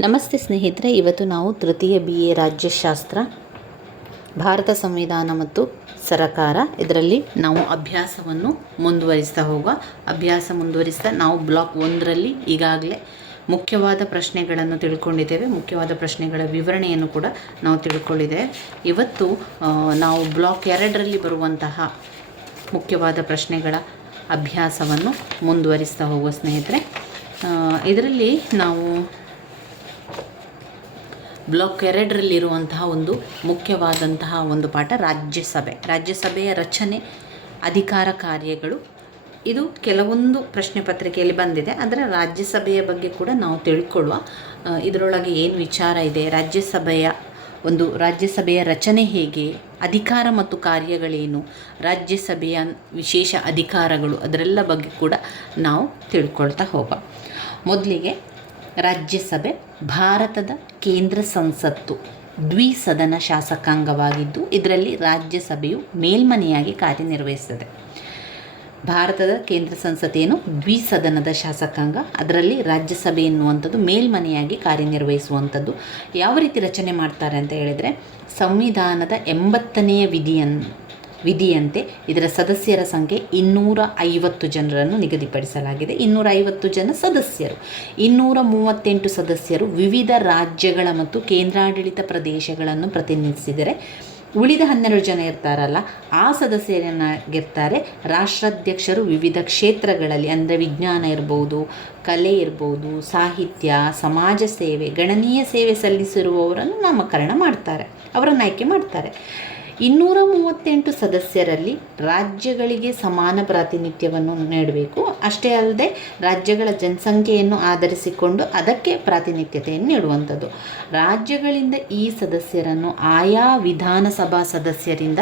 ನಮಸ್ತೆ ಸ್ನೇಹಿತರೆ, ಇವತ್ತು ನಾವು ತೃತೀಯ ಬಿ ಎ ರಾಜ್ಯಶಾಸ್ತ್ರ, ಭಾರತ ಸಂವಿಧಾನ ಮತ್ತು ಸರಕಾರ ಇದರಲ್ಲಿ ನಾವು ಅಭ್ಯಾಸವನ್ನು ಮುಂದುವರಿಸ್ತಾ ಹೋಗುವ. ಅಭ್ಯಾಸ ಮುಂದುವರಿಸ್ತಾ ನಾವು ಬ್ಲಾಕ್ ಒಂದರಲ್ಲಿ ಈಗಾಗಲೇ ಮುಖ್ಯವಾದ ಪ್ರಶ್ನೆಗಳನ್ನು ತಿಳ್ಕೊಂಡಿದ್ದೇವೆ. ಮುಖ್ಯವಾದ ಪ್ರಶ್ನೆಗಳ ವಿವರಣೆಯನ್ನು ಕೂಡ ನಾವು ತಿಳ್ಕೊಂಡಿದ್ದೇವೆ. ಇವತ್ತು ನಾವು ಬ್ಲಾಕ್ ಎರಡರಲ್ಲಿ ಬರುವಂತಹ ಮುಖ್ಯವಾದ ಪ್ರಶ್ನೆಗಳ ಅಭ್ಯಾಸವನ್ನು ಮುಂದುವರಿಸ್ತಾ ಹೋಗುವ ಸ್ನೇಹಿತರೆ. ಇದರಲ್ಲಿ ನಾವು ಬ್ಲಾಕ್ ಎರಡರಲ್ಲಿರುವಂತಹ ಒಂದು ಮುಖ್ಯವಾದಂತಹ ಒಂದು ಪಾಠ ರಾಜ್ಯಸಭೆ. ರಾಜ್ಯಸಭೆಯ ರಚನೆ, ಅಧಿಕಾರ ಕಾರ್ಯಗಳು. ಇದು ಕೆಲವೊಂದು ಪ್ರಶ್ನೆ ಪತ್ರಿಕೆಯಲ್ಲಿ ಬಂದಿದೆ. ಆದರೆ ರಾಜ್ಯಸಭೆಯ ಬಗ್ಗೆ ಕೂಡ ನಾವು ತಿಳ್ಕೊಳ್ಳುವ ಇದರೊಳಗೆ ಏನು ವಿಚಾರ ಇದೆ, ರಾಜ್ಯಸಭೆಯ ಒಂದು ರಾಜ್ಯಸಭೆಯ ರಚನೆ ಹೇಗೆ, ಅಧಿಕಾರ ಮತ್ತು ಕಾರ್ಯಗಳೇನು, ರಾಜ್ಯಸಭೆಯ ವಿಶೇಷ ಅಧಿಕಾರಗಳು, ಅದರೆಲ್ಲ ಬಗ್ಗೆ ಕೂಡ ನಾವು ತಿಳ್ಕೊಳ್ತಾ ಹೋಗೋಣ ಮೊದಲಿಗೆ ರಾಜ್ಯಸಭೆ ಭಾರತದ ಕೇಂದ್ರ ಸಂಸತ್ತು ದ್ವಿಸದನ ಶಾಸಕಾಂಗವಾಗಿದ್ದು, ಇದರಲ್ಲಿ ರಾಜ್ಯಸಭೆಯು ಮೇಲ್ಮನೆಯಾಗಿ ಕಾರ್ಯನಿರ್ವಹಿಸುತ್ತದೆ. ಭಾರತದ ಕೇಂದ್ರ ಸಂಸತ್ತೇನು? ದ್ವಿಸದನದ ಶಾಸಕಾಂಗ. ಅದರಲ್ಲಿ ರಾಜ್ಯಸಭೆ ಎನ್ನುವಂಥದ್ದು ಮೇಲ್ಮನೆಯಾಗಿ ಕಾರ್ಯನಿರ್ವಹಿಸುವಂಥದ್ದು. ಯಾವ ರೀತಿ ರಚನೆ ಮಾಡ್ತಾರೆ ಅಂತ ಹೇಳಿದರೆ, ಸಂವಿಧಾನದ ಎಂಬತ್ತನೆಯ ವಿಧಿಯನ್ ವಿಧಿಯಂತೆ ಇದರ ಸದಸ್ಯರ ಸಂಖ್ಯೆ ಇನ್ನೂರ ಐವತ್ತು ಜನರನ್ನು ನಿಗದಿಪಡಿಸಲಾಗಿದೆ. ಇನ್ನೂರ ಐವತ್ತು ಜನ ಸದಸ್ಯರು. ಇನ್ನೂರ ಮೂವತ್ತೆಂಟು ಸದಸ್ಯರು ವಿವಿಧ ರಾಜ್ಯಗಳ ಮತ್ತು ಕೇಂದ್ರಾಡಳಿತ ಪ್ರದೇಶಗಳನ್ನು ಪ್ರತಿನಿಧಿಸಿದರೆ ಉಳಿದ ಹನ್ನೆರಡು ಜನ ಇರ್ತಾರಲ್ಲ, ಆ ಸದಸ್ಯರನ್ನಾಗಿರ್ತಾರೆ. ರಾಷ್ಟ್ರಾಧ್ಯಕ್ಷರು ವಿವಿಧ ಕ್ಷೇತ್ರಗಳಲ್ಲಿ ಅಂದರೆ ವಿಜ್ಞಾನ ಇರ್ಬೋದು, ಕಲೆ ಇರ್ಬೋದು, ಸಾಹಿತ್ಯ, ಸಮಾಜ ಸೇವೆ, ಗಣನೀಯ ಸೇವೆ ಸಲ್ಲಿಸಿರುವವರನ್ನು ನಾಮಕರಣ ಮಾಡ್ತಾರೆ, ಅವರನ್ನು ಆಯ್ಕೆ ಮಾಡ್ತಾರೆ. ಇನ್ನೂರ ಮೂವತ್ತೆಂಟು ಸದಸ್ಯರಲ್ಲಿ ರಾಜ್ಯಗಳಿಗೆ ಸಮಾನ ಪ್ರಾತಿನಿಧ್ಯವನ್ನು ನೀಡಬೇಕು. ಅಷ್ಟೇ ಅಲ್ಲದೆ ರಾಜ್ಯಗಳ ಜನಸಂಖ್ಯೆಯನ್ನು ಆಧರಿಸಿಕೊಂಡು ಅದಕ್ಕೆ ಪ್ರಾತಿನಿಧ್ಯತೆಯನ್ನು ನೀಡುವಂಥದ್ದು. ರಾಜ್ಯಗಳಿಂದ ಈ ಸದಸ್ಯರನ್ನು ಆಯಾ ವಿಧಾನಸಭಾ ಸದಸ್ಯರಿಂದ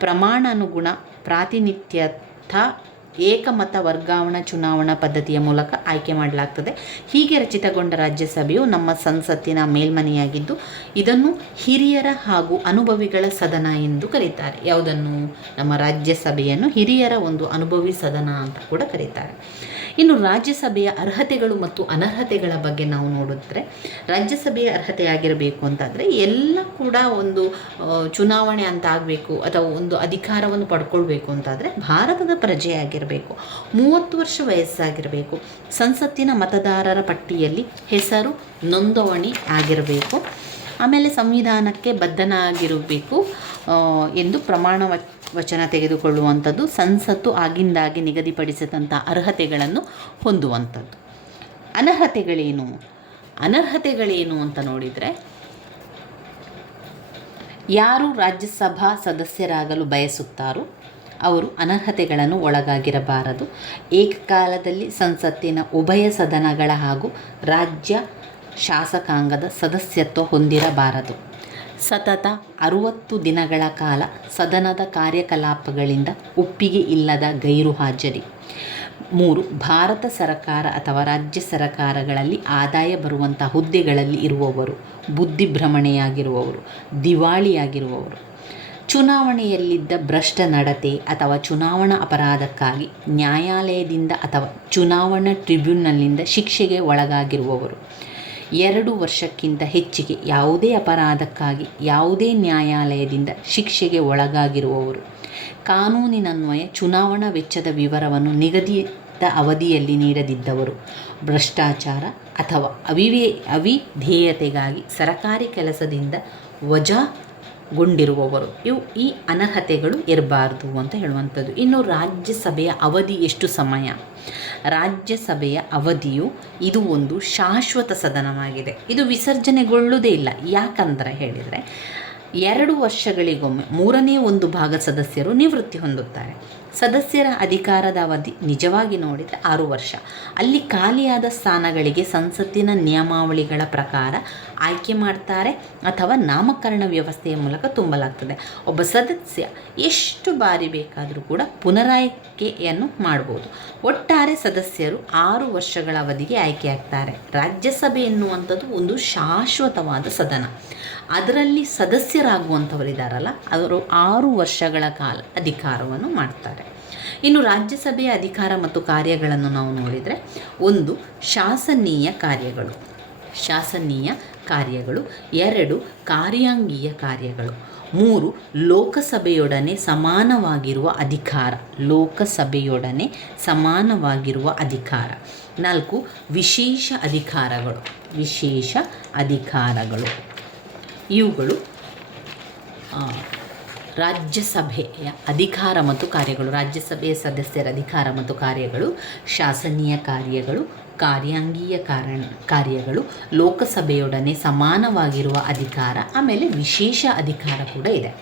ಪ್ರಮಾಣಾನುಗುಣ ಪ್ರಾತಿನಿಧ್ಯಥ ಏಕಮತ ವರ್ಗಾವಣಾ ಚುನಾವಣಾ ಪದ್ಧತಿಯ ಮೂಲಕ ಆಯ್ಕೆ ಮಾಡಲಾಗ್ತದೆ. ಹೀಗೆ ರಚಿತಗೊಂಡ ರಾಜ್ಯಸಭೆಯು ನಮ್ಮ ಸಂಸತ್ತಿನ ಮೇಲ್ಮನೆಯಾಗಿದ್ದು, ಇದನ್ನು ಹಿರಿಯರ ಹಾಗೂ ಅನುಭವಿಗಳ ಸದನ ಎಂದು ಕರೀತಾರೆ. ಯಾವುದನ್ನು? ನಮ್ಮ ರಾಜ್ಯಸಭೆಯನ್ನು ಹಿರಿಯರ ಒಂದು ಅನುಭವಿ ಸದನ ಅಂತ ಕೂಡ ಕರೀತಾರೆ. ಇನ್ನು ರಾಜ್ಯಸಭೆಯ ಅರ್ಹತೆಗಳು ಮತ್ತು ಅನರ್ಹತೆಗಳ ಬಗ್ಗೆ ನಾವು ನೋಡಿದ್ರೆ ರಾಜ್ಯಸಭೆಯ ಅರ್ಹತೆ ಆಗಿರಬೇಕು ಅಂತಂದರೆ ಎಲ್ಲ ಕೂಡ ಒಂದು ಚುನಾವಣೆ ಅಂತ ಆಗಬೇಕು ಅಥವಾ ಒಂದು ಅಧಿಕಾರವನ್ನು ಪಡ್ಕೊಳ್ಬೇಕು ಅಂತಾದರೆ ಭಾರತದ ಪ್ರಜೆಯಾಗಿರಬೇಕು ಮೂವತ್ತು ವರ್ಷ ವಯಸ್ಸಾಗಿರಬೇಕು. ಸಂಸತ್ತಿನ ಮತದಾರರ ಪಟ್ಟಿಯಲ್ಲಿ ಹೆಸರು ನೋಂದಣಿ ಆಗಿರಬೇಕು. ಆಮೇಲೆ ಸಂವಿಧಾನಕ್ಕೆ ಬದ್ಧನಾಗಿರಬೇಕು ಎಂದು ಪ್ರಮಾಣ ವಚನ ತೆಗೆದುಕೊಳ್ಳುವಂಥದ್ದು ಸಂಸತ್ತು ಆಗಿಂದಾಗಿ ನಿಗದಿಪಡಿಸಿದಂಥ ಅರ್ಹತೆಗಳನ್ನು ಹೊಂದುವಂಥದ್ದು. ಅನರ್ಹತೆಗಳೇನು? ಅನರ್ಹತೆಗಳೇನು ಅಂತ ನೋಡಿದರೆ, ಯಾರು ರಾಜ್ಯಸಭಾ ಸದಸ್ಯರಾಗಲು ಬಯಸುತ್ತಾರೋ ಅವರು ಅನರ್ಹತೆಗಳನ್ನು ಒಳಗಾಗಿರಬಾರದು. ಏಕಕಾಲದಲ್ಲಿ ಸಂಸತ್ತಿನ ಉಭಯ ಸದನಗಳ ಹಾಗೂ ರಾಜ್ಯ ಶಾಸಕಾಂಗದ ಸದಸ್ಯತ್ವ ಹೊಂದಿರಬಾರದು. ಸತತ ಅರುವತ್ತು ದಿನಗಳ ಕಾಲ ಸದನದ ಕಾರ್ಯಕಲಾಪಗಳಿಂದ ಒಪ್ಪಿಗೆ ಇಲ್ಲದ ಗೈರು ಹಾಜರಿ. ಮೂರು, ಭಾರತ ಸರಕಾರ ಅಥವಾ ರಾಜ್ಯ ಸರಕಾರಗಳಲ್ಲಿ ಆದಾಯ ಬರುವಂಥ ಹುದ್ದೆಗಳಲ್ಲಿ ಇರುವವರು ಬುದ್ಧಿಭ್ರಮಣೆಯಾಗಿರುವವರು ದಿವಾಳಿಯಾಗಿರುವವರು. ಚುನಾವಣೆಯಲ್ಲಿದ್ದ ಭ್ರಷ್ಟ ನಡತೆ ಅಥವಾ ಚುನಾವಣಾ ಅಪರಾಧಕ್ಕಾಗಿ ನ್ಯಾಯಾಲಯದಿಂದ ಅಥವಾ ಚುನಾವಣಾ ಟ್ರಿಬ್ಯುನಲ್ನಿಂದ ಶಿಕ್ಷೆಗೆ ಒಳಗಾಗಿರುವವರು. ಎರಡು ವರ್ಷಕ್ಕಿಂತ ಹೆಚ್ಚಿಗೆ ಯಾವುದೇ ಅಪರಾಧಕ್ಕಾಗಿ, ಯಾವುದೇ ನ್ಯಾಯಾಲಯದಿಂದ ಶಿಕ್ಷೆಗೆ ಒಳಗಾಗಿರುವವರು. ಕಾನೂನಿನನ್ವಯ ಚುನಾವಣಾ ವೆಚ್ಚದ ವಿವರವನ್ನು ನಿಗದಿತ ಅವಧಿಯಲ್ಲಿ ನೀಡದಿದ್ದವರು. ಭ್ರಷ್ಟಾಚಾರ ಅಥವಾ ಅವಿವೇ, ಅವಿಧೇಯತೆಗಾಗಿ ಸರಕಾರಿ ಕೆಲಸದಿಂದ ವಜಾಗೊಂಡಿರುವವರು ಇವು ಈ ಅನರ್ಹತೆಗಳು ಇರಬಾರ್ದು ಅಂತ ಹೇಳುವಂಥದ್ದು. ಇನ್ನು ರಾಜ್ಯಸಭೆಯ ಅವಧಿ ಎಷ್ಟು ಸಮಯ? ರಾಜ್ಯಸಭೆಯ ಅವಧಿಯು ಇದು ಒಂದು ಶಾಶ್ವತ ಸದನವಾಗಿದೆ. ಇದು ವಿಸರ್ಜನೆಗೊಳ್ಳುವುದೇ ಇಲ್ಲ. ಯಾಕಂದ್ರೆ ಹೇಳಿದರೆ, ಎರಡು ವರ್ಷಗಳಿಗೊಮ್ಮೆ ಮೂರನೇ ಒಂದು ಭಾಗ ಸದಸ್ಯರು ನಿವೃತ್ತಿ ಹೊಂದುತ್ತಾರೆ. ಸದಸ್ಯರ ಅಧಿಕಾರದ ಅವಧಿ ನಿಜವಾಗಿ ನೋಡಿದರೆ ಆರು ವರ್ಷ. ಅಲ್ಲಿ ಖಾಲಿಯಾದ ಸ್ಥಾನಗಳಿಗೆ ಸಂಸತ್ತಿನ ನಿಯಮಾವಳಿಗಳ ಪ್ರಕಾರ ಆಯ್ಕೆ ಮಾಡ್ತಾರೆ ಅಥವಾ ನಾಮಕರಣ ವ್ಯವಸ್ಥೆಯ ಮೂಲಕ ತುಂಬಲಾಗ್ತದೆ. ಒಬ್ಬ ಸದಸ್ಯ ಎಷ್ಟು ಬಾರಿ ಬೇಕಾದರೂ ಕೂಡ ಪುನರಾಯ್ಕೆಯನ್ನು ಮಾಡ್ಬೋದು. ಒಟ್ಟಾರೆ ಸದಸ್ಯರು ಆರು ವರ್ಷಗಳ ಅವಧಿಗೆ ಆಯ್ಕೆಯಾಗ್ತಾರೆ ರಾಜ್ಯಸಭೆ ಎನ್ನುವಂಥದ್ದು ಒಂದು ಶಾಶ್ವತವಾದ ಸದನ. ಅದರಲ್ಲಿ ಸದಸ್ಯರಾಗುವಂಥವರಿದ್ದಾರಲ್ಲ ಅವರು ಆರು ವರ್ಷಗಳ ಕಾಲ ಅಧಿಕಾರವನ್ನು ಮಾಡ್ತಾರೆ. ಇನ್ನು ರಾಜ್ಯಸಭೆಯ ಅಧಿಕಾರ ಮತ್ತು ಕಾರ್ಯಗಳನ್ನು ನಾವು ನೋಡಿದರೆ ಒಂದು ಶಾಸನೀಯ ಕಾರ್ಯಗಳು ಶಾಸನೀಯ ಕಾರ್ಯಗಳು, ಎರಡು ಕಾರ್ಯಾಂಗೀಯ ಕಾರ್ಯಗಳು, ಮೂರು ಲೋಕಸಭೆಯೊಡನೆ ಸಮಾನವಾಗಿರುವ ಅಧಿಕಾರ, ಲೋಕಸಭೆಯೊಡನೆ ಸಮಾನವಾಗಿರುವ ಅಧಿಕಾರ, ನಾಲ್ಕು ವಿಶೇಷ ಅಧಿಕಾರಗಳು ವಿಶೇಷ ಅಧಿಕಾರಗಳು. ಇವುಗಳು ರಾಜ್ಯಸಭೆಯ ಅಧಿಕಾರ ಮತ್ತು ಕಾರ್ಯಗಳು, ರಾಜ್ಯಸಭೆಯ ಸದಸ್ಯರ ಅಧಿಕಾರ ಮತ್ತು ಕಾರ್ಯಗಳು, ಶಾಸನೀಯ ಕಾರ್ಯಗಳು, ಕಾರ್ಯಾಂಗೀಯ ಕಾರಣ, ಕಾರ್ಯಗಳು, ಲೋಕಸಭೆಯೊಡನೆ ಸಮಾನವಾಗಿರುವ ಅಧಿಕಾರ, ಆಮೇಲೆ ವಿಶೇಷ ಅಧಿಕಾರ ಕೂಡ ಇದೆ.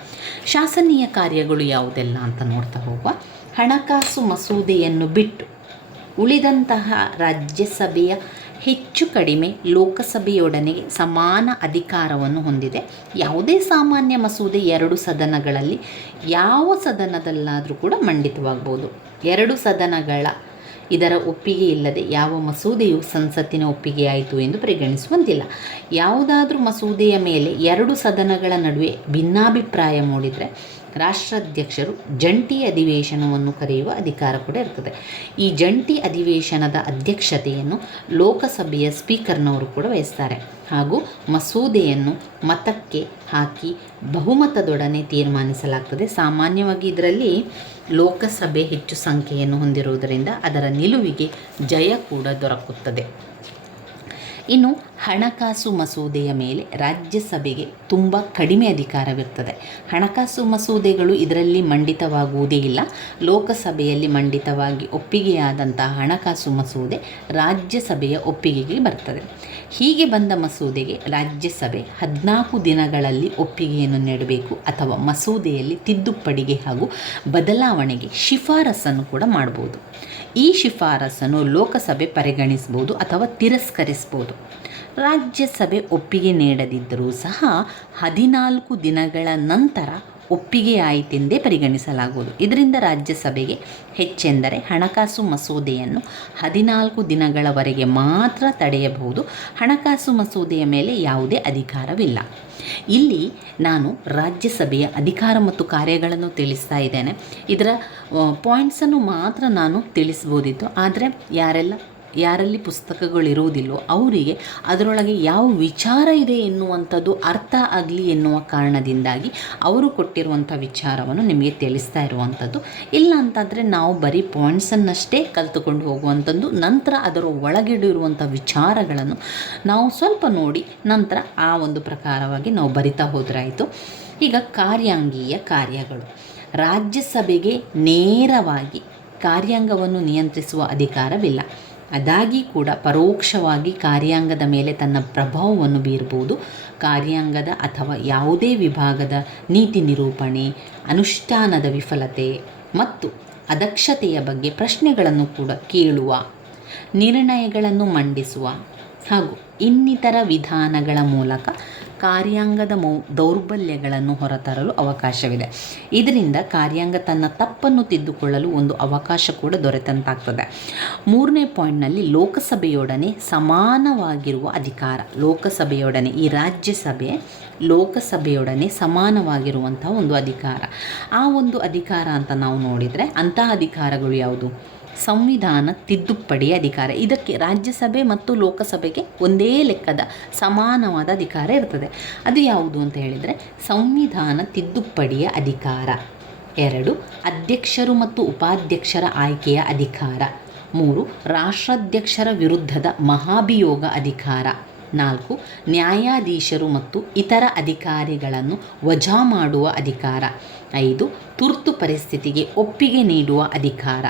ಶಾಸನೀಯ ಕಾರ್ಯಗಳು ಯಾವುದೆಲ್ಲ ಅಂತ ನೋಡ್ತಾ ಹೋಗುವ. ಹಣಕಾಸು ಮಸೂದೆಯನ್ನು ಬಿಟ್ಟು ಉಳಿದಂತಹ ರಾಜ್ಯಸಭೆಯ ಹೆಚ್ಚು ಕಡಿಮೆ ಲೋಕಸಭೆಯೊಡನೆ ಸಮಾನ ಅಧಿಕಾರವನ್ನು ಹೊಂದಿದೆ. ಯಾವುದೇ ಸಾಮಾನ್ಯ ಮಸೂದೆ ಎರಡು ಸದನಗಳಲ್ಲಿ ಯಾವ ಸದನದಲ್ಲಾದರೂ ಕೂಡ ಮಂಡಿತವಾಗ್ಬೋದು ಎರಡು ಸದನಗಳ ಇದರ ಒಪ್ಪಿಗೆ ಇಲ್ಲದೆ ಯಾವ ಮಸೂದೆಯು ಸಂಸತ್ತಿನ ಒಪ್ಪಿಗೆಯಾಯಿತು ಎಂದು ಪರಿಗಣಿಸುವಂತಿಲ್ಲ. ಯಾವುದಾದ್ರೂ ಮಸೂದೆಯ ಮೇಲೆ ಎರಡು ಸದನಗಳ ನಡುವೆ ಭಿನ್ನಾಭಿಪ್ರಾಯ ಮೂಡಿದರೆ ರಾಷ್ಟ್ರಾಧ್ಯಕ್ಷರು ಜಂಟಿ ಅಧಿವೇಶನವನ್ನು ಕರೆಯುವ ಅಧಿಕಾರ ಕೂಡ ಇರ್ತದೆ. ಈ ಜಂಟಿ ಅಧಿವೇಶನದ ಅಧ್ಯಕ್ಷತೆಯನ್ನು ಲೋಕಸಭೆಯ ಸ್ಪೀಕರ್ನವರು ಕೂಡ ವಹಿಸ್ತಾರೆ. ಹಾಗೂ ಮಸೂದೆಯನ್ನು ಮತಕ್ಕೆ ಹಾಕಿ ಬಹುಮತದೊಡನೆ ತೀರ್ಮಾನಿಸಲಾಗ್ತದೆ. ಸಾಮಾನ್ಯವಾಗಿ ಇದರಲ್ಲಿ ಲೋಕಸಭೆ ಹೆಚ್ಚು ಸಂಖ್ಯೆಯನ್ನು ಹೊಂದಿರುವುದರಿಂದ ಅದರ ನಿಲುವಿಗೆ ಜಯ ಕೂಡ ದೊರಕುತ್ತದೆ. ಇನ್ನು ಹಣಕಾಸು ಮಸೂದೆಯ ಮೇಲೆ ರಾಜ್ಯಸಭೆಗೆ ತುಂಬ ಕಡಿಮೆ ಅಧಿಕಾರವಿರ್ತದೆ. ಹಣಕಾಸು ಮಸೂದೆಗಳು ಇದರಲ್ಲಿ ಮಂಡಿತವಾಗುವುದೇ ಇಲ್ಲ. ಲೋಕಸಭೆಯಲ್ಲಿ ಮಂಡಿತವಾಗಿ ಒಪ್ಪಿಗೆಯಾದಂತಹ ಹಣಕಾಸು ಮಸೂದೆ ರಾಜ್ಯಸಭೆಯ ಒಪ್ಪಿಗೆಗೆ ಬರ್ತದೆ. ಹೀಗೆ ಬಂದ ಮಸೂದೆಗೆ ರಾಜ್ಯಸಭೆ ಹದಿನಾಲ್ಕು ದಿನಗಳಲ್ಲಿ ಒಪ್ಪಿಗೆಯನ್ನು ನೀಡಬೇಕು ಅಥವಾ ಮಸೂದೆಯಲ್ಲಿ ತಿದ್ದುಪಡಿಗೆ ಹಾಗೂ ಬದಲಾವಣೆಗೆ ಶಿಫಾರಸನ್ನು ಕೂಡ ಮಾಡ್ಬೋದು ಈ ಶಿಫಾರಸನ್ನು ಲೋಕಸಭೆ ಪರಿಗಣಿಸ್ಬೋದು ಅಥವಾ ತಿರಸ್ಕರಿಸ್ಬೋದು ರಾಜ್ಯಸಭೆ ಒಪ್ಪಿಗೆ ನೀಡದಿದ್ದರೂ ಸಹ ಹದಿನಾಲ್ಕು ದಿನಗಳ ನಂತರ ಒಪ್ಪಿಗೆ ಆಯಿತೆಂದೇ ಪರಿಗಣಿಸಲಾಗುವುದು. ಇದರಿಂದ ರಾಜ್ಯಸಭೆಗೆ ಹೆಚ್ಚೆಂದರೆ ಹಣಕಾಸು ಮಸೂದೆಯನ್ನು ಹದಿನಾಲ್ಕು ದಿನಗಳವರೆಗೆ ಮಾತ್ರ ತಡೆಯಬಹುದು. ಹಣಕಾಸು ಮಸೂದೆಯ ಮೇಲೆ ಯಾವುದೇ ಅಧಿಕಾರವಿಲ್ಲ. ಇಲ್ಲಿ ನಾನು ರಾಜ್ಯಸಭೆಯ ಅಧಿಕಾರ ಮತ್ತು ಕಾರ್ಯಗಳನ್ನು ತಿಳಿಸ್ತಾ ಇದ್ದೇನೆ. ಇದರ ಪಾಯಿಂಟ್ಸನ್ನು ಮಾತ್ರ ನಾನು ತಿಳಿಸ್ಬೋದಿತ್ತು ಆದರೆ ಯಾರೆಲ್ಲ ಯಾರಲ್ಲಿ ಪುಸ್ತಕಗಳಿರುವುದಿಲ್ಲೋ ಅವರಿಗೆ ಅದರೊಳಗೆ ಯಾವ ವಿಚಾರ ಇದೆ ಎನ್ನುವಂಥದ್ದು ಅರ್ಥ ಆಗಲಿ ಎನ್ನುವ ಕಾರಣದಿಂದಾಗಿ ಅವರು ಕೊಟ್ಟಿರುವಂಥ ವಿಚಾರವನ್ನು ನಿಮಗೆ ತಿಳಿಸ್ತಾ ಇರುವಂಥದ್ದು. ಇಲ್ಲ ಅಂತಂದರೆ ನಾವು ಬರೀ ಪಾಯಿಂಟ್ಸನ್ನಷ್ಟೇ ಕಲ್ತುಕೊಂಡು ಹೋಗುವಂಥದ್ದು, ನಂತರ ಅದರ ಒಳಗಿಡಿರುವಂಥ ವಿಚಾರಗಳನ್ನು ನಾವು ಸ್ವಲ್ಪ ನೋಡಿ ನಂತರ ಆ ಒಂದು ಪ್ರಕಾರವಾಗಿ ನಾವು ಬರಿತಾ ಹೋದ್ರಾಯಿತು. ಈಗ ಕಾರ್ಯಾಂಗೀಯ ಕಾರ್ಯಗಳು. ರಾಜ್ಯಸಭೆಗೆ ನೇರವಾಗಿ ಕಾರ್ಯಾಂಗವನ್ನು ನಿಯಂತ್ರಿಸುವ ಅಧಿಕಾರವಿಲ್ಲ. ಅದಾಗಿ ಕೂಡ ಪರೋಕ್ಷವಾಗಿ ಕಾರ್ಯಾಂಗದ ಮೇಲೆ ತನ್ನ ಪ್ರಭಾವವನ್ನು ಬೀರ್ಬೋದು. ಕಾರ್ಯಾಂಗದ ಅಥವಾ ಯಾವುದೇ ವಿಭಾಗದ ನೀತಿ ನಿರೂಪಣೆ, ಅನುಷ್ಠಾನದ ವಿಫಲತೆ ಮತ್ತು ಅದಕ್ಷತೆಯ ಬಗ್ಗೆ ಪ್ರಶ್ನೆಗಳನ್ನು ಕೂಡ ಕೇಳುವ, ನಿರ್ಣಯಗಳನ್ನು ಮಂಡಿಸುವ ಹಾಗೂ ಇನ್ನಿತರ ವಿಧಾನಗಳ ಮೂಲಕ ಕಾರ್ಯಾಂಗದ ಮೌ, ದೌರ್ಬಲ್ಯಗಳನ್ನು ಹೊರತರಲು ಅವಕಾಶವಿದೆ. ಇದರಿಂದ ಕಾರ್ಯಾಂಗ ತನ್ನ ತಪ್ಪನ್ನು ತಿದ್ದುಕೊಳ್ಳಲು ಒಂದು ಅವಕಾಶ ಕೂಡ ದೊರೆತಂತಾಗ್ತದೆ. ಮೂರನೇ ಪಾಯಿಂಟ್ನಲ್ಲಿ ಲೋಕಸಭೆಯೊಡನೆ ಸಮಾನವಾಗಿರುವ ಅಧಿಕಾರ. ಲೋಕಸಭೆಯೊಡನೆ, ಈ ರಾಜ್ಯಸಭೆ ಲೋಕಸಭೆಯೊಡನೆ ಸಮಾನವಾಗಿರುವಂಥ ಒಂದು ಅಧಿಕಾರ. ಆ ಒಂದು ಅಧಿಕಾರ ಅಂತ ನಾವು ನೋಡಿದರೆ ಅಂತಹ ಅಧಿಕಾರಗಳು ಯಾವುದು? ಸಂವಿಧಾನ ತಿದ್ದುಪಡಿ ಅಧಿಕಾರ. ಇದಕ್ಕೆ ರಾಜ್ಯಸಭೆ ಮತ್ತು ಲೋಕಸಭೆಗೆ ಒಂದೇ ಲೆಕ್ಕದ ಸಮಾನವಾದ ಅಧಿಕಾರ ಇರ್ತದೆ. ಅದು ಯಾವುದು ಅಂತ ಹೇಳಿದರೆ ಸಂವಿಧಾನ ತಿದ್ದುಪಡಿಯ ಅಧಿಕಾರ. ಎರಡು, ಅಧ್ಯಕ್ಷರು ಮತ್ತು ಉಪಾಧ್ಯಕ್ಷರ ಆಯ್ಕೆಯ ಅಧಿಕಾರ. ಮೂರು, ರಾಷ್ಟ್ರಾಧ್ಯಕ್ಷರ ವಿರುದ್ಧದ ಮಹಾಭಿಯೋಗ ಅಧಿಕಾರ. ನಾಲ್ಕು, ನ್ಯಾಯಾಧೀಶರು ಮತ್ತು ಇತರ ಅಧಿಕಾರಿಗಳನ್ನು ವಜಾ ಮಾಡುವ ಅಧಿಕಾರ. ಐದು, ತುರ್ತು ಪರಿಸ್ಥಿತಿಗೆ ಒಪ್ಪಿಗೆ ನೀಡುವ ಅಧಿಕಾರ.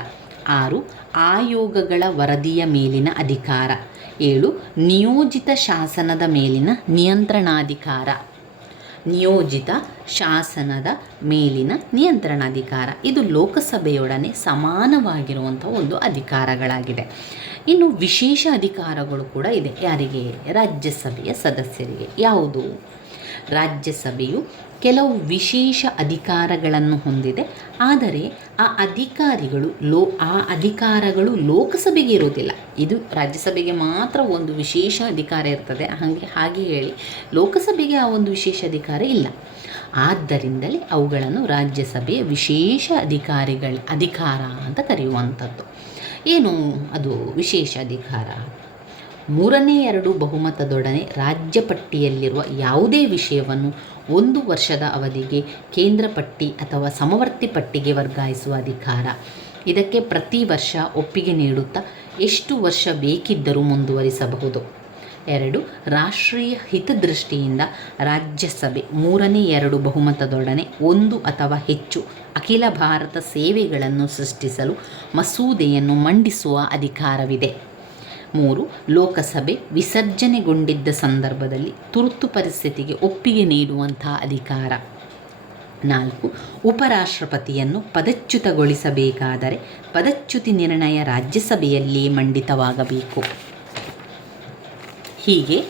ಆರು, ಆಯೋಗಗಳ ವರದಿಯ ಮೇಲಿನ ಅಧಿಕಾರ. ಏಳು, ನಿಯೋಜಿತ ಶಾಸನದ ಮೇಲಿನ ನಿಯಂತ್ರಣಾಧಿಕಾರ. ನಿಯೋಜಿತ ಶಾಸನದ ಮೇಲಿನ ನಿಯಂತ್ರಣಾಧಿಕಾರ. ಇದು ಲೋಕಸಭೆಯೊಡನೆ ಸಮಾನವಾಗಿರುವಂಥ ಒಂದು ಅಧಿಕಾರಗಳಾಗಿದೆ. ಇನ್ನು ವಿಶೇಷ ಅಧಿಕಾರಗಳು ಕೂಡ ಇದೆ. ಯಾರಿಗೆ? ರಾಜ್ಯಸಭೆಯ ಸದಸ್ಯರಿಗೆ. ಯಾವುದು? ರಾಜ್ಯಸಭೆಯು ಕೆಲವು ವಿಶೇಷ ಅಧಿಕಾರಗಳನ್ನು ಹೊಂದಿದೆ. ಆದರೆ ಆ ಅಧಿಕಾರಿಗಳು ಲೋ, ಆ ಅಧಿಕಾರಗಳು ಲೋಕಸಭೆಗೆ ಇರೋದಿಲ್ಲ ಇದು ರಾಜ್ಯಸಭೆಗೆ ಮಾತ್ರ ಒಂದು ವಿಶೇಷ ಅಧಿಕಾರ ಇರ್ತದೆ. ಹಾಗೆ ಹಾಗೆ ಹೇಳಿ. ಲೋಕಸಭೆಗೆ ಆ ಒಂದು ವಿಶೇಷ ಅಧಿಕಾರ ಇಲ್ಲ. ಆದ್ದರಿಂದಲೇ ಅವುಗಳನ್ನು ರಾಜ್ಯಸಭೆಯ ವಿಶೇಷ ಅಧಿಕಾರಿಗಳ ಅಧಿಕಾರ ಅಂತ ಕರೆಯುವಂಥದ್ದು. ಏನು ಅದು ವಿಶೇಷ ಅಧಿಕಾರ? ಮೂರನೇ ಎರಡು ಬಹುಮತದೊಡನೆ ರಾಜ್ಯ ಪಟ್ಟಿಯಲ್ಲಿರುವ ಯಾವುದೇ ವಿಷಯವನ್ನು ಒಂದು ವರ್ಷದ ಅವಧಿಗೆ ಕೇಂದ್ರ ಪಟ್ಟಿ ಅಥವಾ ಸಮವರ್ತಿ ಪಟ್ಟಿಗೆ ವರ್ಗಾಯಿಸುವ ಅಧಿಕಾರ. ಇದಕ್ಕೆ ಪ್ರತಿ ವರ್ಷ ಒಪ್ಪಿಗೆ ನೀಡುತ್ತಾ ಎಷ್ಟು ವರ್ಷ ಬೇಕಿದ್ದರೂ ಮುಂದುವರಿಸಬಹುದು. ಎರಡು, ರಾಷ್ಟ್ರೀಯ ಹಿತದೃಷ್ಟಿಯಿಂದ ರಾಜ್ಯಸಭೆ ಮೂರನೇ ಎರಡು ಬಹುಮತದೊಡನೆ ಒಂದು ಅಥವಾ ಹೆಚ್ಚು ಅಖಿಲ ಭಾರತ ಸೇವೆಗಳನ್ನು ಸೃಷ್ಟಿಸಲು ಮಸೂದೆಯನ್ನು ಮಂಡಿಸುವ ಅಧಿಕಾರವಿದೆ. ಮೂರು, ಲೋಕಸಭೆ ವಿಸರ್ಜನೆಗೊಂಡಿದ್ದ ಸಂದರ್ಭದಲ್ಲಿ ತುರ್ತು ಪರಿಸ್ಥಿತಿಗೆ ಒಪ್ಪಿಗೆ ನೀಡುವಂತಹ ಅಧಿಕಾರ. ನಾಲ್ಕು, ಉಪರಾಷ್ಟ್ರಪತಿಯನ್ನು ಪದಚ್ಯುತಗೊಳಿಸಬೇಕಾದರೆ ಪದಚ್ಯುತಿ ನಿರ್ಣಯ ರಾಜ್ಯಸಭೆಯಲ್ಲಿಯೇ ಮಂಡಿತವಾಗಬೇಕು. ಹೀಗೆ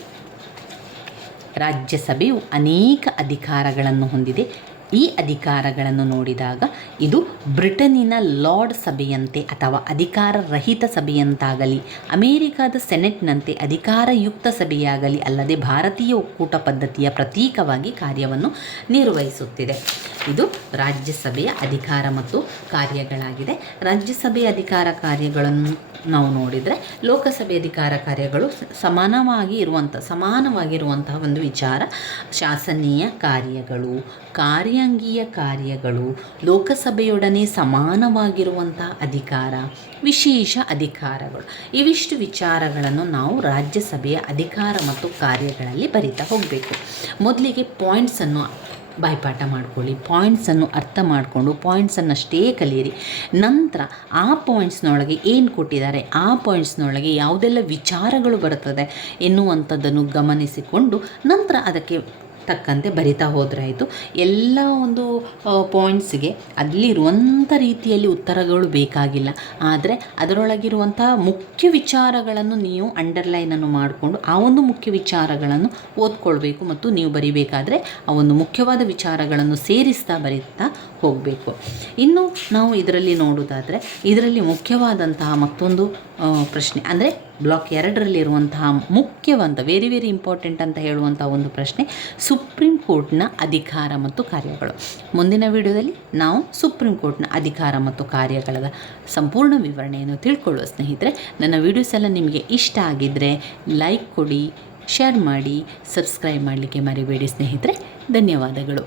ರಾಜ್ಯಸಭೆಯು ಅನೇಕ ಅಧಿಕಾರಗಳನ್ನು ಹೊಂದಿದೆ. ಈ ಅಧಿಕಾರಗಳನ್ನು ನೋಡಿದಾಗ ಇದು ಬ್ರಿಟನ್ನಿನ ಲಾರ್ಡ್ ಸಭೆಯಂತೆ ಅಥವಾ ಅಧಿಕಾರ ರಹಿತ ಸಭೆಯಂತಾಗಲಿ, ಅಮೇರಿಕಾದ ಸೆನೆಟ್ನಂತೆ ಅಧಿಕಾರಯುಕ್ತ ಸಭೆಯಾಗಲಿ ಅಲ್ಲದೆ ಭಾರತೀಯ ಒಕ್ಕೂಟ ಪದ್ಧತಿಯ ಪ್ರತೀಕವಾಗಿ ಕಾರ್ಯವನ್ನು ನಿರ್ವಹಿಸುತ್ತಿದೆ. ಇದು ರಾಜ್ಯಸಭೆಯ ಅಧಿಕಾರ ಮತ್ತು ಕಾರ್ಯಗಳಾಗಿದೆ. ರಾಜ್ಯಸಭೆಯ ಅಧಿಕಾರ ಕಾರ್ಯಗಳನ್ನು ನಾವು ನೋಡಿದರೆ ಲೋಕಸಭೆ ಅಧಿಕಾರ ಕಾರ್ಯಗಳು ಸಮಾನವಾಗಿ ಇರುವಂಥ, ಸಮಾನವಾಗಿರುವಂತಹ ಒಂದು ವಿಚಾರ ಶಾಸನೀಯ ಕಾರ್ಯಗಳು ಕಾರ್ಯಾಂಗೀಯ ಕಾರ್ಯಗಳು ಲೋಕಸಭೆಯೊಡನೆ ಸಮಾನವಾಗಿರುವಂಥ ಅಧಿಕಾರ, ವಿಶೇಷ ಅಧಿಕಾರಗಳು. ಇವಿಷ್ಟು ವಿಚಾರಗಳನ್ನು ನಾವು ರಾಜ್ಯಸಭೆಯ ಅಧಿಕಾರ ಮತ್ತು ಕಾರ್ಯಗಳಲ್ಲಿ ಬರಿತಾ ಹೋಗಬೇಕು. ಮೊದಲಿಗೆ ಪಾಯಿಂಟ್ಸನ್ನು ಬಾಯ್ಪಾಠ ಮಾಡ್ಕೊಳ್ಳಿ. ಪಾಯಿಂಟ್ಸನ್ನು ಅರ್ಥ ಮಾಡಿಕೊಂಡು ಪಾಯಿಂಟ್ಸನ್ನಷ್ಟೇ ಕಲಿಯಿರಿ. ನಂತರ ಆ ಪಾಯಿಂಟ್ಸ್ನೊಳಗೆ ಏನು ಕೊಟ್ಟಿದ್ದಾರೆ? ಆ ಪಾಯಿಂಟ್ಸ್ನೊಳಗೆ ಯಾವುದೆಲ್ಲ ವಿಚಾರಗಳು ಬರುತ್ತದೆ ಎನ್ನುವಂಥದ್ದನ್ನು ಗಮನಿಸಿಕೊಂಡು ನಂತರ ಅದಕ್ಕೆ ತಕ್ಕಂತೆ ಬರಿತಾ ಹೋದರೆ ಆಯಿತು ಎಲ್ಲ ಒಂದು ಪಾಯಿಂಟ್ಸ್ಗೆ ಅಲ್ಲಿರುವಂಥ ರೀತಿಯಲ್ಲಿ ಉತ್ತರಗಳು ಬೇಕಾಗಿಲ್ಲ. ಆದರೆ ಅದರೊಳಗಿರುವಂತಹ ಮುಖ್ಯ ವಿಚಾರಗಳನ್ನು ನೀವು ಅಂಡರ್ಲೈನನ್ನು ಮಾಡಿಕೊಂಡು ಆ ಒಂದು ಮುಖ್ಯ ವಿಚಾರಗಳನ್ನು ಓದ್ಕೊಳ್ಬೇಕು ಮತ್ತು ನೀವು ಬರಿಬೇಕಾದ್ರೆ ಆ ಒಂದು ಮುಖ್ಯವಾದ ವಿಚಾರಗಳನ್ನು ಸೇರಿಸ್ತಾ ಬರೀತಾ ಹೋಗಬೇಕು. ಇನ್ನು ನಾವು ಇದರಲ್ಲಿ ನೋಡೋದಾದರೆ, ಇದರಲ್ಲಿ ಮುಖ್ಯವಾದಂತಹ ಮತ್ತೊಂದು ಪ್ರಶ್ನೆ. ಅಂದರೆ ಬ್ಲಾಕ್ ಎರಡರಲ್ಲಿರುವಂತಹ ಮುಖ್ಯವಂತ ವೆರಿ ವೆರಿ ಇಂಪಾರ್ಟೆಂಟ್ ಅಂತ ಹೇಳುವಂಥ ಒಂದು ಪ್ರಶ್ನೆ ಸುಪ್ರೀಂ ಕೋರ್ಟ್ನ ಅಧಿಕಾರ ಮತ್ತು ಕಾರ್ಯಗಳು. ಮುಂದಿನ ವಿಡಿಯೋದಲ್ಲಿ ನಾವು ಸುಪ್ರೀಂ ಕೋರ್ಟ್ನ ಅಧಿಕಾರ ಮತ್ತು ಕಾರ್ಯಗಳ ಸಂಪೂರ್ಣ ವಿವರಣೆಯನ್ನು ತಿಳ್ಕೊಳ್ಳುವ ಸ್ನೇಹಿತರೆ, ನನ್ನ ವಿಡಿಯೋಸ್ ಎಲ್ಲ ನಿಮಗೆ ಇಷ್ಟ ಆಗಿದ್ದರೆ ಲೈಕ್ ಕೊಡಿ ಶೇರ್ ಮಾಡಿ ಸಬ್ಸ್ಕ್ರೈಬ್ ಮಾಡಲಿಕ್ಕೆ ಮರಿಬೇಡಿ ಸ್ನೇಹಿತರೆ. ಧನ್ಯವಾದಗಳು.